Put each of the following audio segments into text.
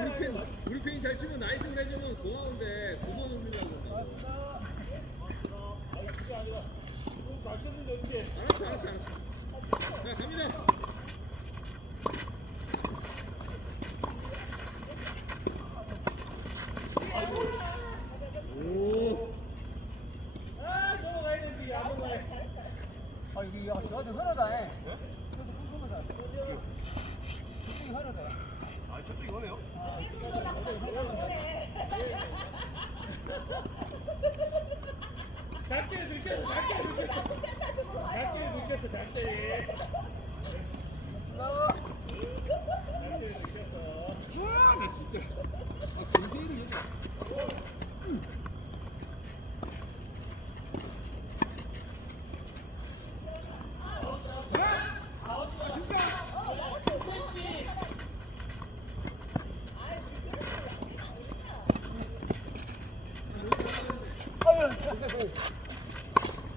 우리 팬이 잘 치면 나이스를 해주면 고마운데 9번 올리려고 그러네. 알았어. 자, 갑니다. 오. 아 여기 저한테 흐르다. 저도 궁금하다. 저쪽이 흐르다. 아, 저쪽이 오네요. 작게 들켰어. 와, 나 진짜. 아, 경제를 얘기.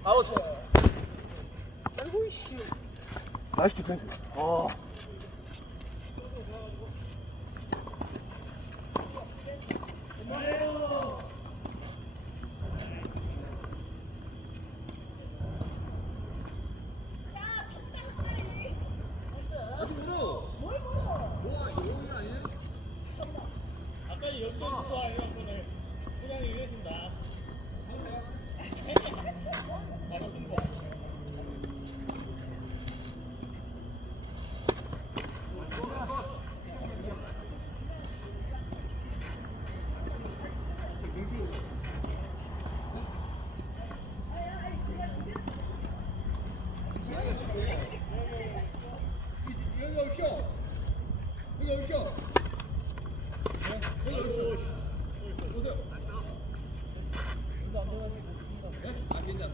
아웃. 아이고 씨. 나이스 디펜스. 아. 어디 물어? 뭐야, 이거 아니야? 아까 역전수도 아니었거든. 그냥 이랬습니다. 맞았습니다. 여기 오쇼. 오세요. 네? 아, 괜찮아.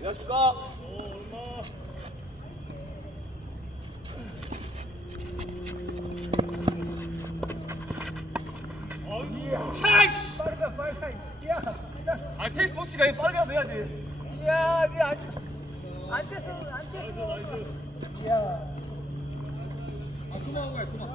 안녕하십니까. 차이씨! 빨리. 야. 아, 테이스 복시가 이거 빠르게 하면 해야지. 야, 이게 안 됐어. 야. 아, 그만한 거야, 그만.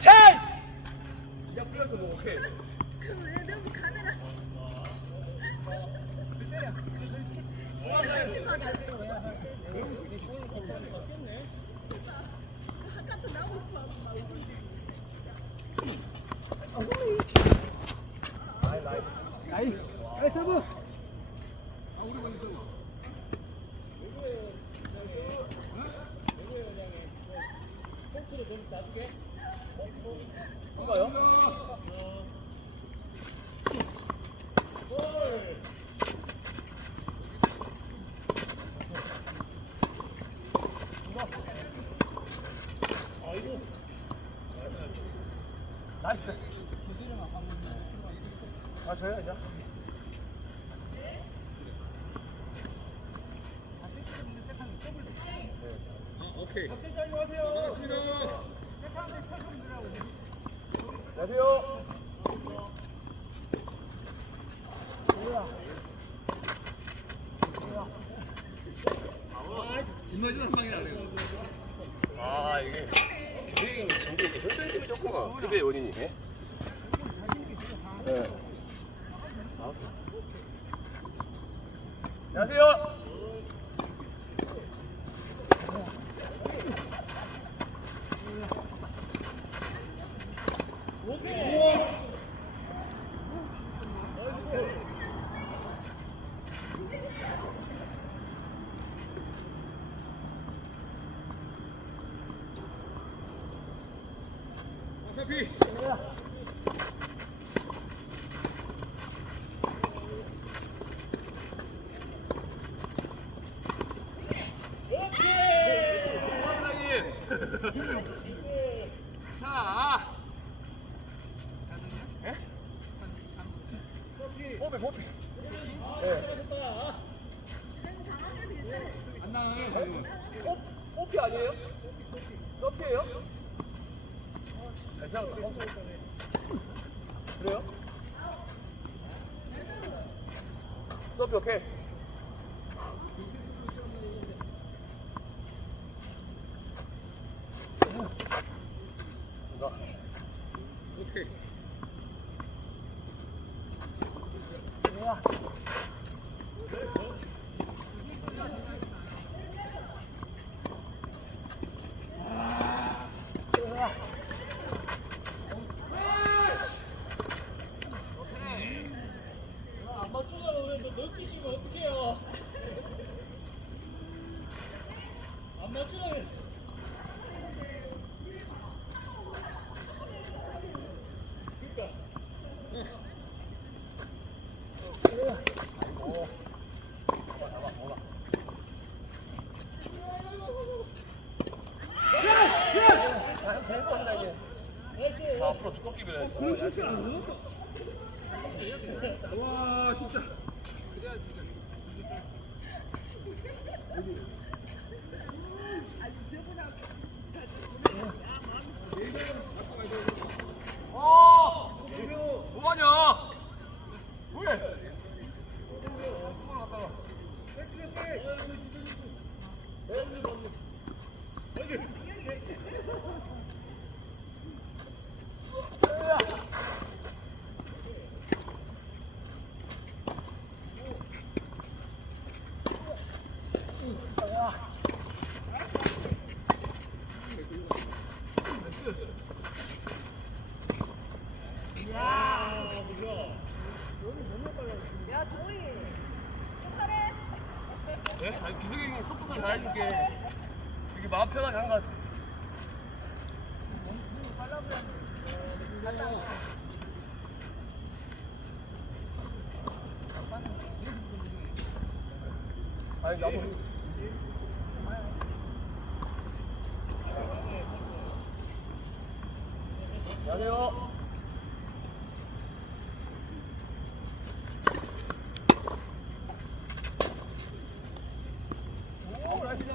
차이씨! 야, 풀려서 뭐, 오케이. 아이 서브. 나이스. 아, 저요, 이제? 오케이. 안녕하세요. 반갑습니다. 안녕하세요. 진노진 한 방이라 그래요. 아, 이게 교육이 진짜 이게 혈전심이 좋구만. 그게 원인이. 예? 네. 안녕하세요. 버피 버피. 예. 안 나가요. 버피 아니에요? 버피예요? 괜찮아. 그래요? 버피 오케이. 오케이. 안 맞추잖아. 왜 넣기시면 어떡해요? 안 맞추잖아. 앞으로 두껍게 밀어야지. 와 진짜. 뭐하냐? 왜? 네? 아니 기숙이 형이 속도를 다 해줄게. 이게 마음 편하게 하는 것 같아. 아니 나도 안녕하세요. 오 나이스.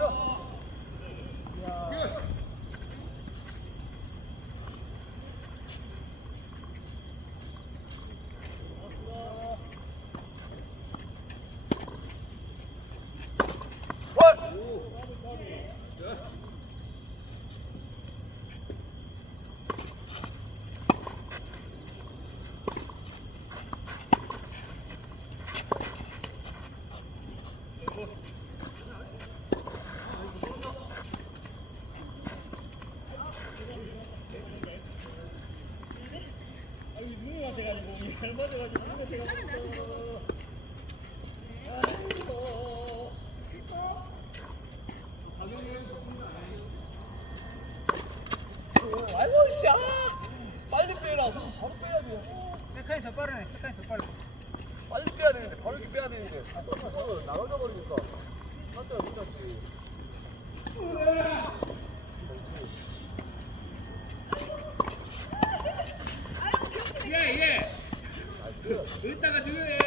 아이고 씨. 빨리 빼라. 바로 빼야 돼. 세컨이 더 빠르네. 세컨이 더 빠르네. 빨리 빼야 되는데 바로 이렇게 빼야 되는데 나가져 버리니까 한자를 못 잡지. 예. 이따가 누구해?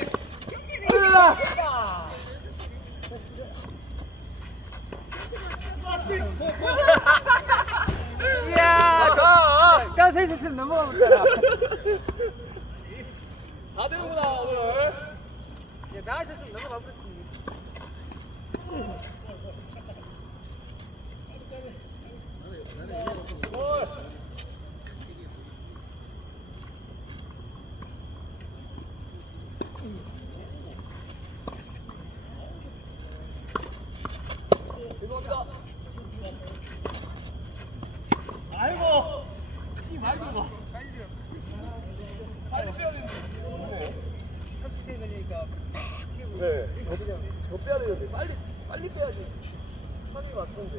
이야! 뼈 있으면 넘어가 못하라. 다 되는구나 오늘. 나 있었으면 넘어가 버렸지. 죄송합니다. 아이고. 이 말고 봐. 빨리 빼야 되는데. 섭취돼 걸리니까 네. 더 빼야 되는데 빨리 빼야지. 타이밍이 맞던데.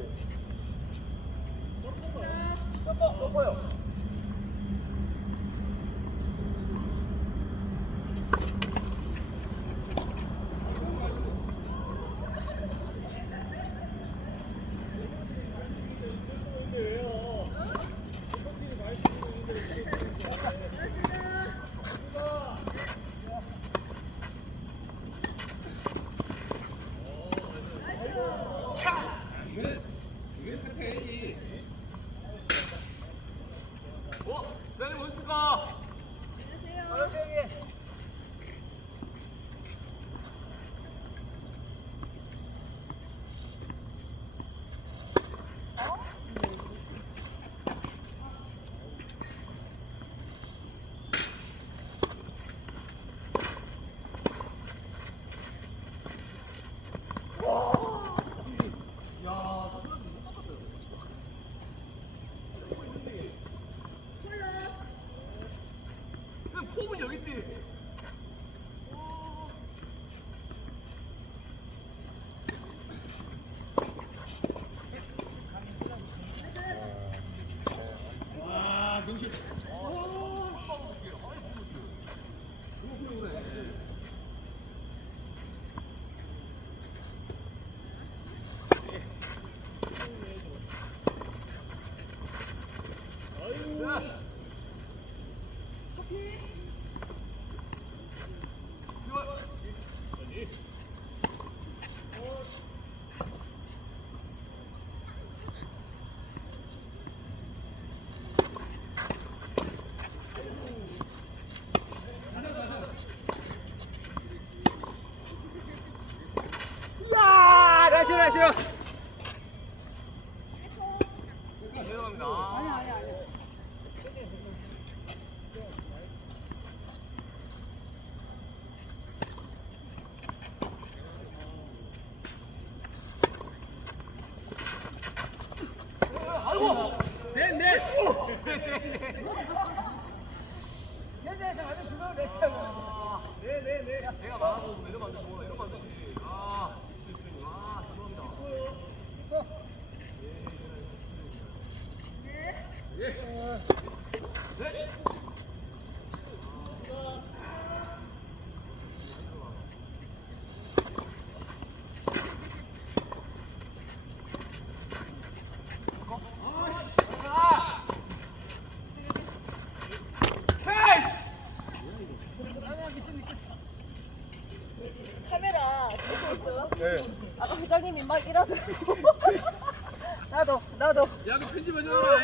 덮어요. 들어가세요. 아니야 아니야 아니야. 넷. 괜찮아 완전 그거 내 스타일. 내가 말하고 이러면 안 돼. 정원아 이러면 안 되지. 아 죄송합니다. 카메라 찍고 있어요? 네. 아까 회장님이 막 이러더라고. 나도. 야, 너 편집하지 마라.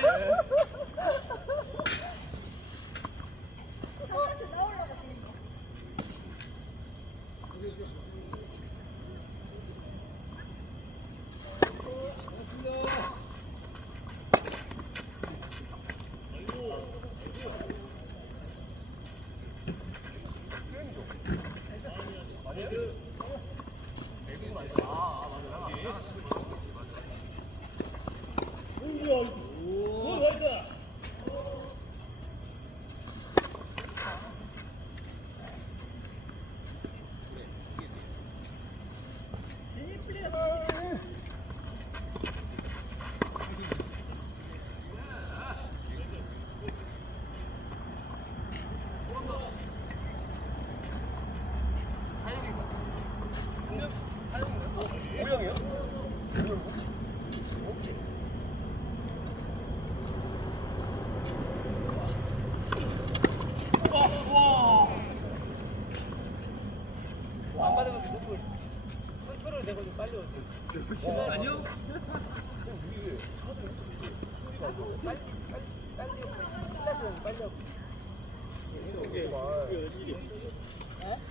오영이요? 안 받으면 무조건 컨트롤 되고 좀 빨리 오지. 아니요. 빨리 오고.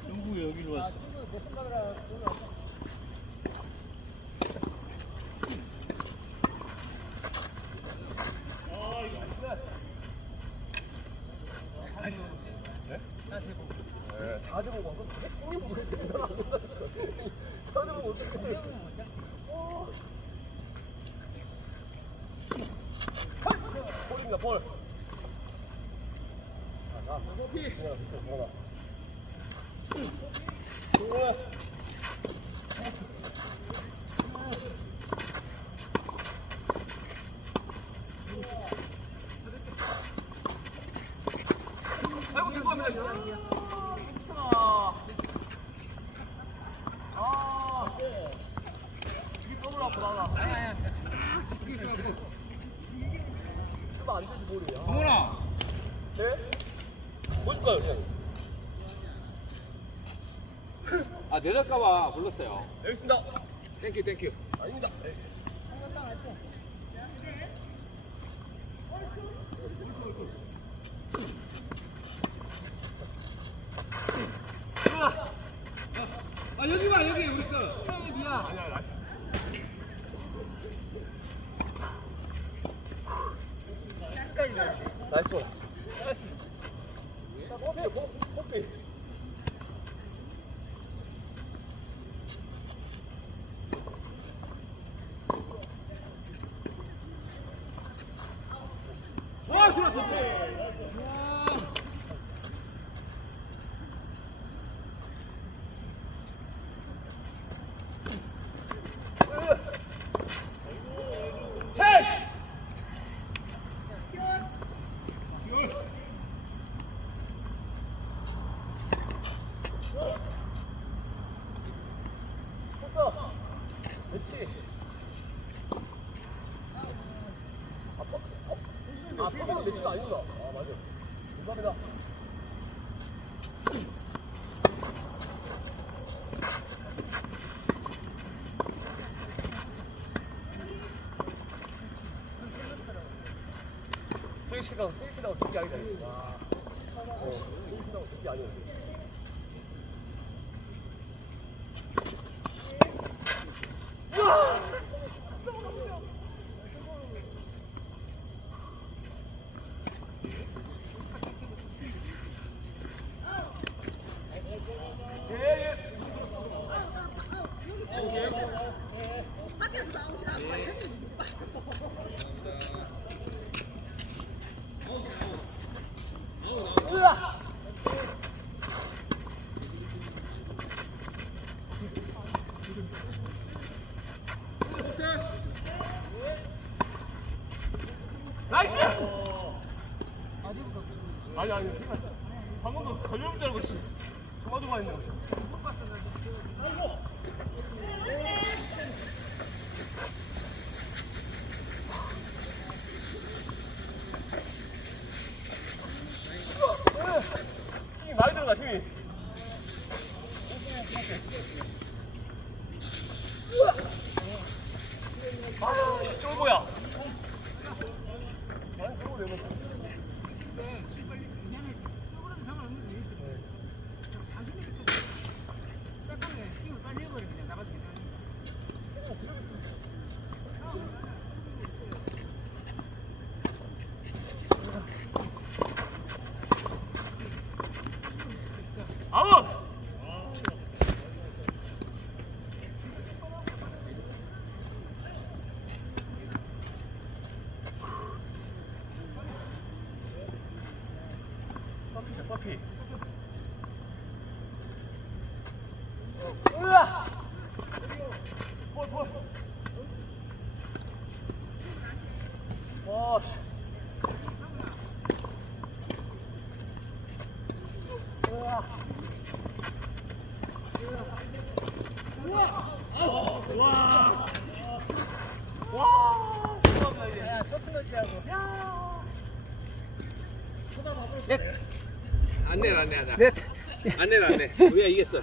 영국이 여기로 왔어. 친구 내 생각이라 돈이 없어. 자주 보고 와서 꿈이 뭐야? 자주 보고 어떻게 볼입니다 볼. 커피. 아이고 죄송합니다. 이게 더블 아프다. 아니야. 찍고 있어. 쓰면 안 되지 볼이야. 동원아. 네? 뭐 줄까요, 그냥? 아, 내려갈까봐 불렀어요. 여기 있습니다. 땡큐. 아닙니다. 네. 아, 여기 봐, 여기 우리 거. 형이 미야. 나이스 원. 커피. 와, 좋았어. 그렇지. 아빠가 매치가 아닌가? 아, 맞아. 감사합니다. 스위치다고 듣기 아니다. 와. 스위치다고 듣기 아니었어. 와! 아니 방금도 걸려올 줄 알고 도마도마 했네. 힘이 많이 들어가 힘이. 아, 쫄보야. 많이 쫄보 내면. 아웃! 서피다 서피. 으아! 볼. 와, 씨. 으아. 와! 들어간다 이제. 야, 서프너지하고. 안내라. 넷. 안내라. 우리가 이겼어.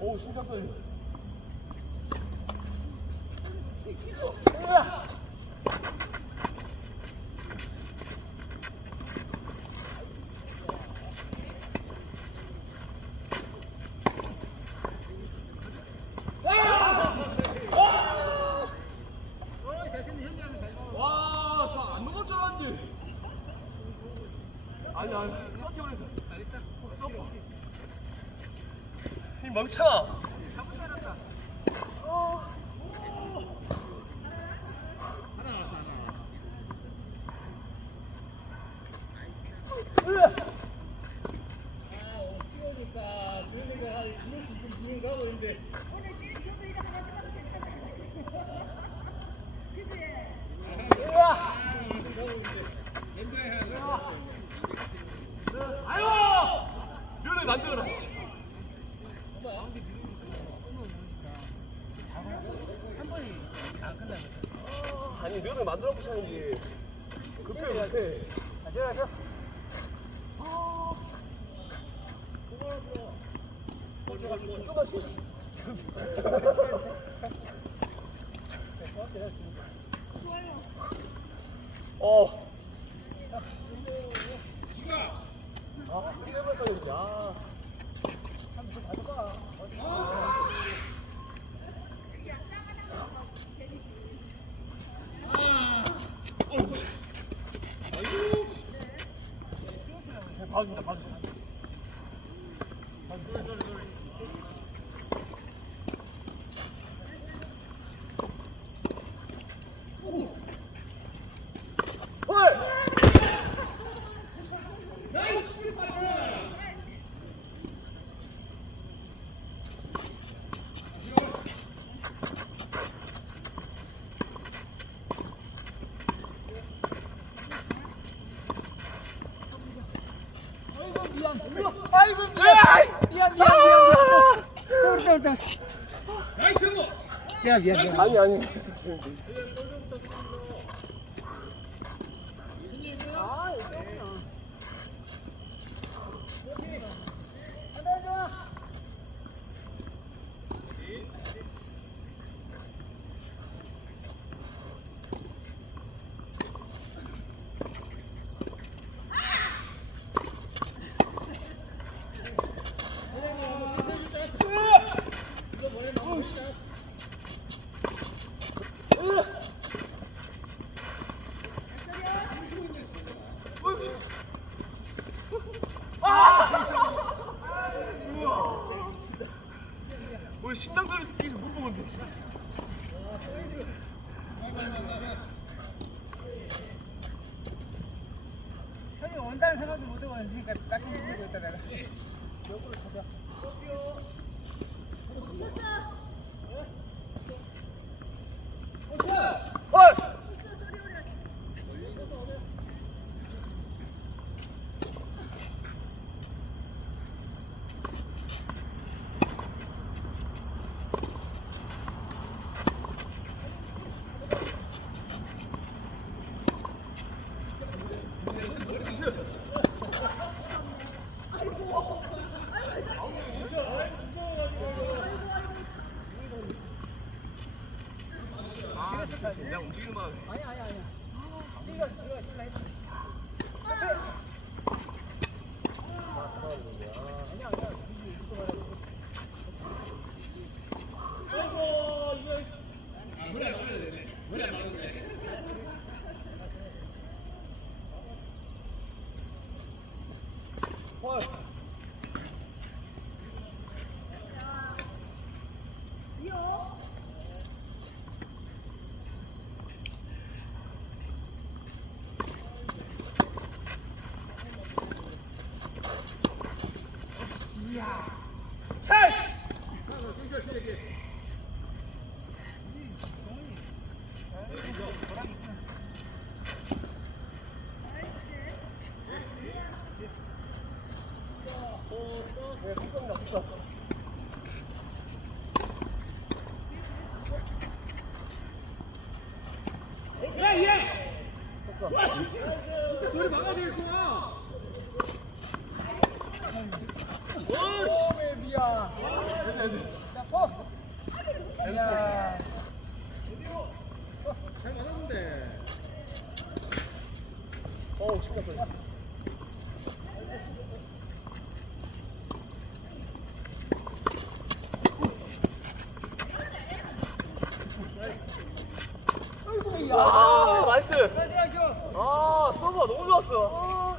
오, 심장 떨려. 와, 저안 넘을 줄 알았는데. 아니, 쏘켜버렸어. 힘 멈춰. 아유! 류를 만들어라. 아니 류를 만들어 보셔야지. 급해. 가져가서. 야. 봐준다. 아이고, 미안. 쫄. 나이스 뭐. 미안. 아니. 움직이는 말. 아니야. 네가 실라 했어. 아니야. 머리 막아야 되겠구나. 오메 미야. 자, 서. 야. 잘 맞았는데. 시켰어. 아, 나이스. 아, 아, 서브가 너무 좋았어.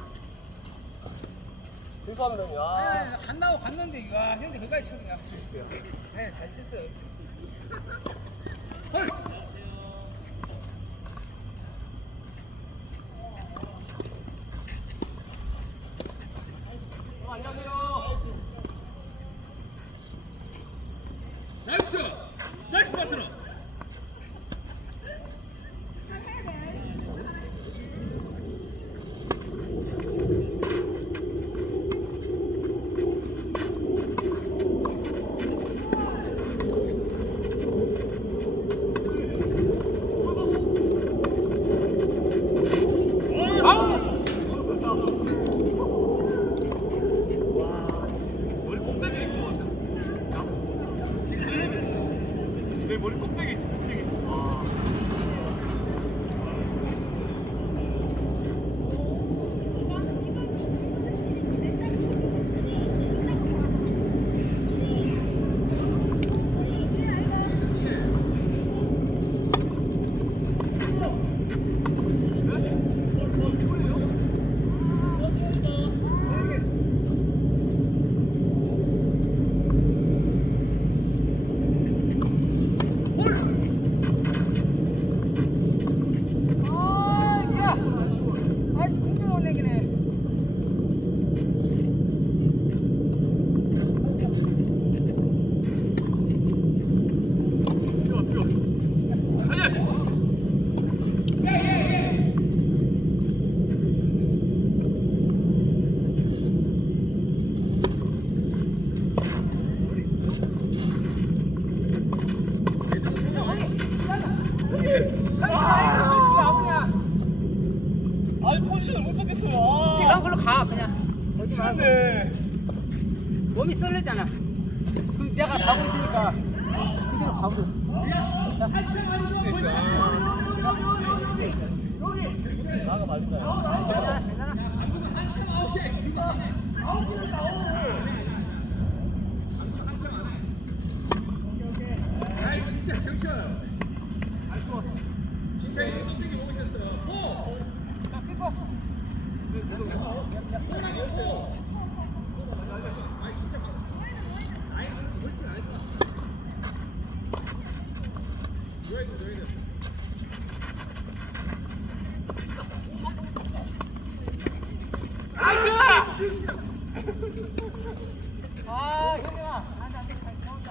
죄송합니다, 형님. 아. 안 나오고 갔는데 이거 형님 그까지 쳐도 약했어요. 네, 잘 쳤어요. 나이스! 나이스 파트너! 머리 꼭대기 있고 같아. 내 머리 꼭대기 있어. 아니, 포지션을 못 잡겠어요. 아. 그럼 글로 가 그냥. 어디 말고. 치는데. 몸이 썰렸잖아. 그럼 내가 가고 있으니까 그대로 가고. 나가 맞을까요? 아이 진짜 경찰. 진짜 이거 껍데기 보고 있었어요. 아 형님아. 나한테 잘 나온다.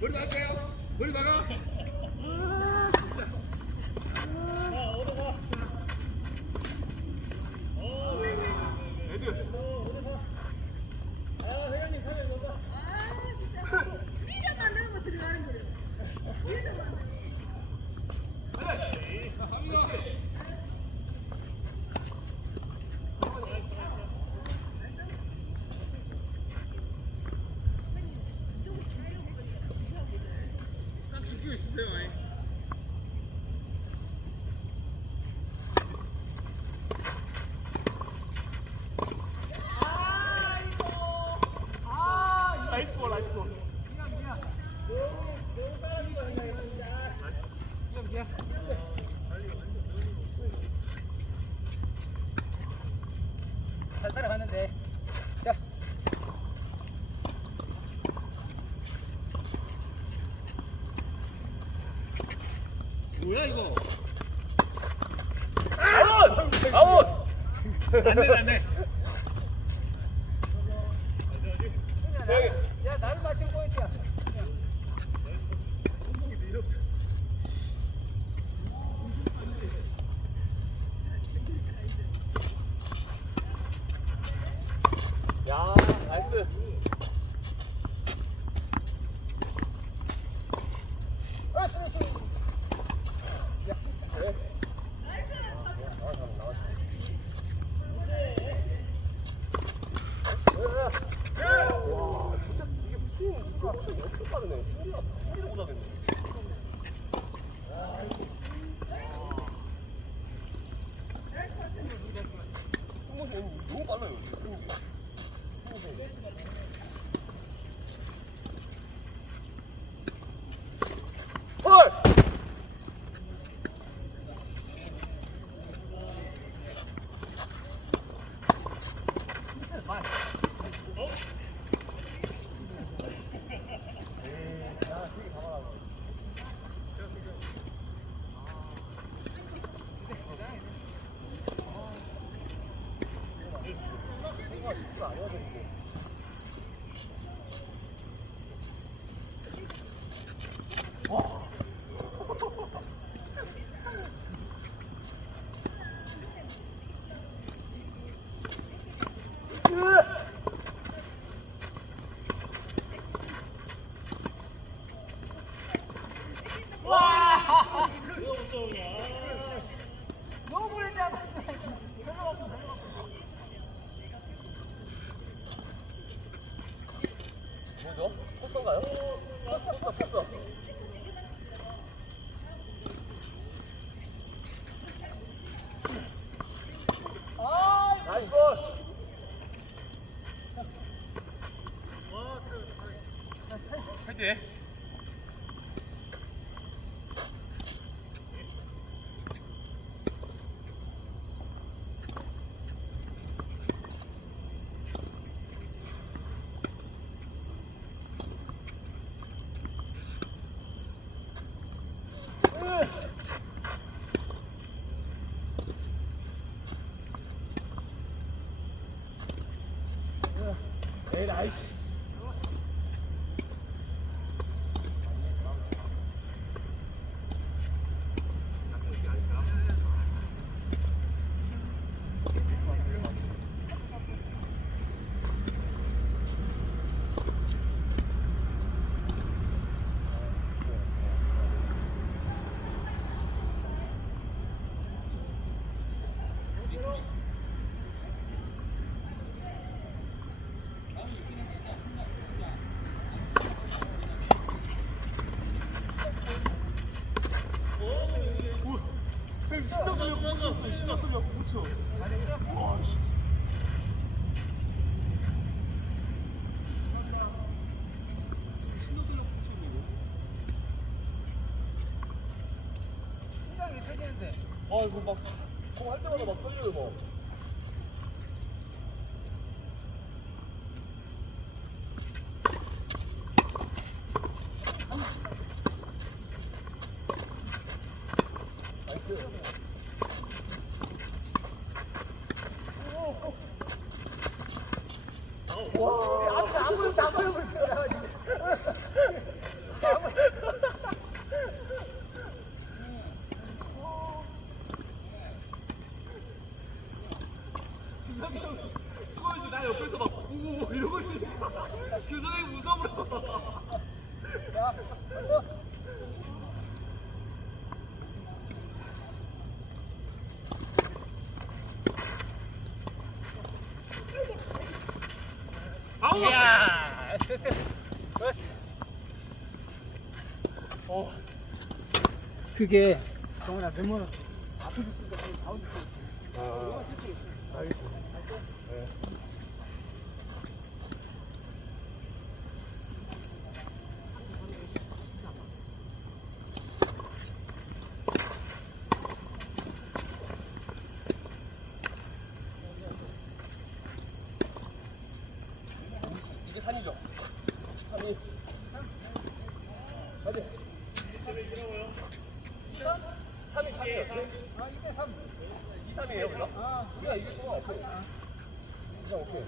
머리 나갈까요? 머리 나가. 주세요. 아이. 나이스 볼 나이스 볼. 잘 따라가는데. 자. 뭐야 이거? 아웃! 아웃! 안돼. 야, 나를 맞춘 포인트야. 야, 나이스. 엄청 빠르네. 소리를 못 하겠네. 너무 빨라요. 헐! 너무 보냈다. 뭐죠? 포스인가요? 포스. 나이스 볼! 하지. 에이, 나이스. 심장이 터지는데. 아, 이거 막, 공 할 때마다 막 떨려요, 막. 안 보이고 있어. 수고해지 나 옆에서 막 오고 이러고 있으니까 교장이 무서워버려. 야, 먼저. 아우. 야, 됐어. 됐어. 그게 정원아 너무 앞에 있으니까 가운데 알겠습니다. 네. 이게 산이죠? 산이. 맞지? 3이에요. 아 이게 3 2, 3이에요, 우리가? 우리가 이길 수가 없어요. 이상 오케이.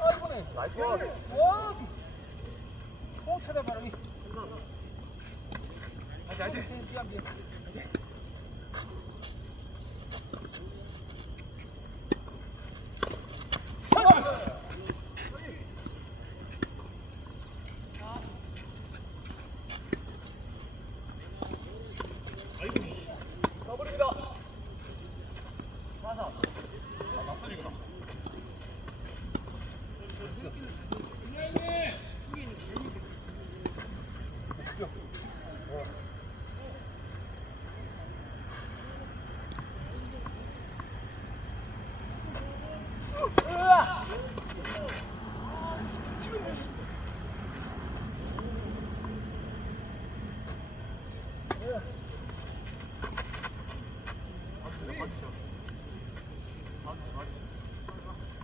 아이고네 나이스. 와 찾아봐라 이 아직. 미안 미안 더블입니다. 4-4. 맞선이구나.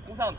우산.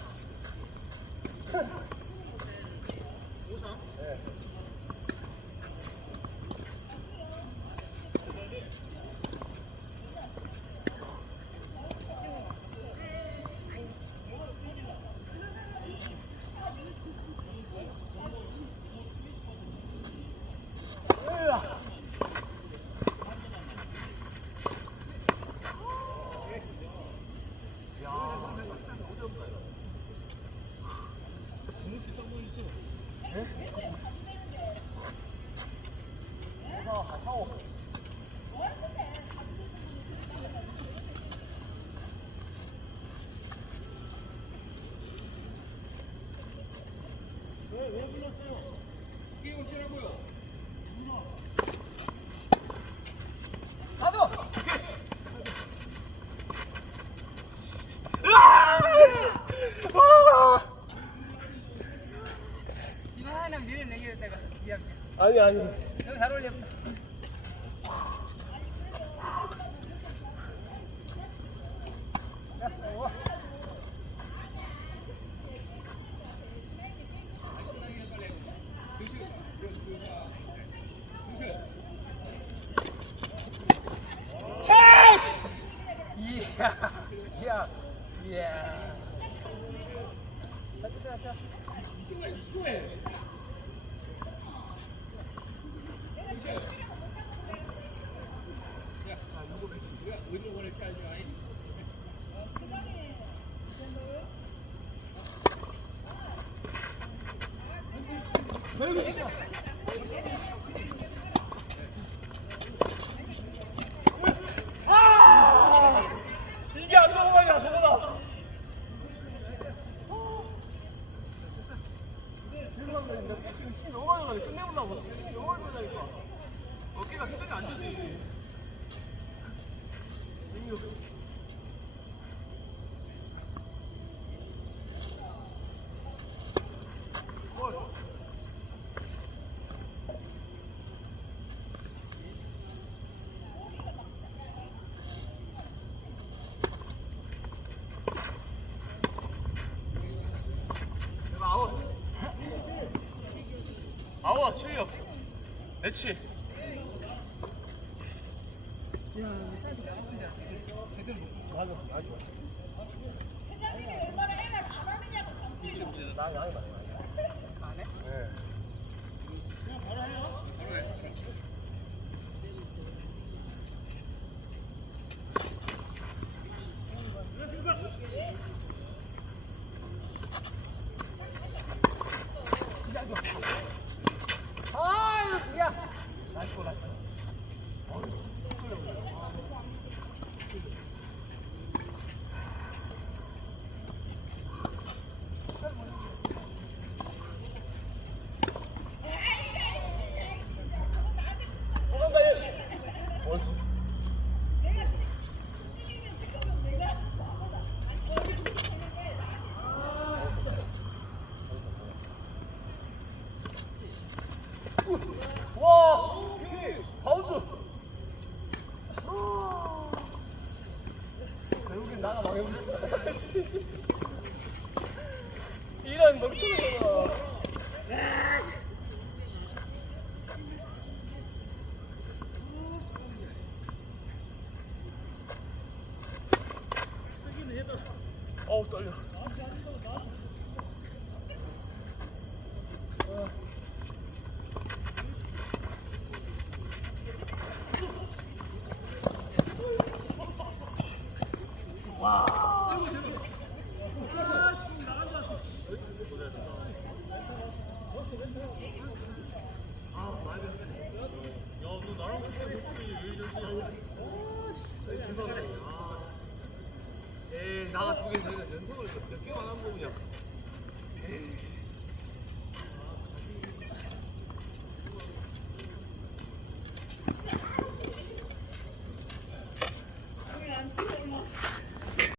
이거 하나 밀어내기로 미안 아니. 여기 잘 어울려 이야 이야 이게 안 넘어가냐, 저거다. 넘어가는 거 끝내고 나보다. 넘어가는 거니까. 어깨가 회전이 안 되지. 아웃, 7력. 애치. 야 제대로 맞아. 나 양이 많아. 안 해? 네. 아유 야 나이스 나이스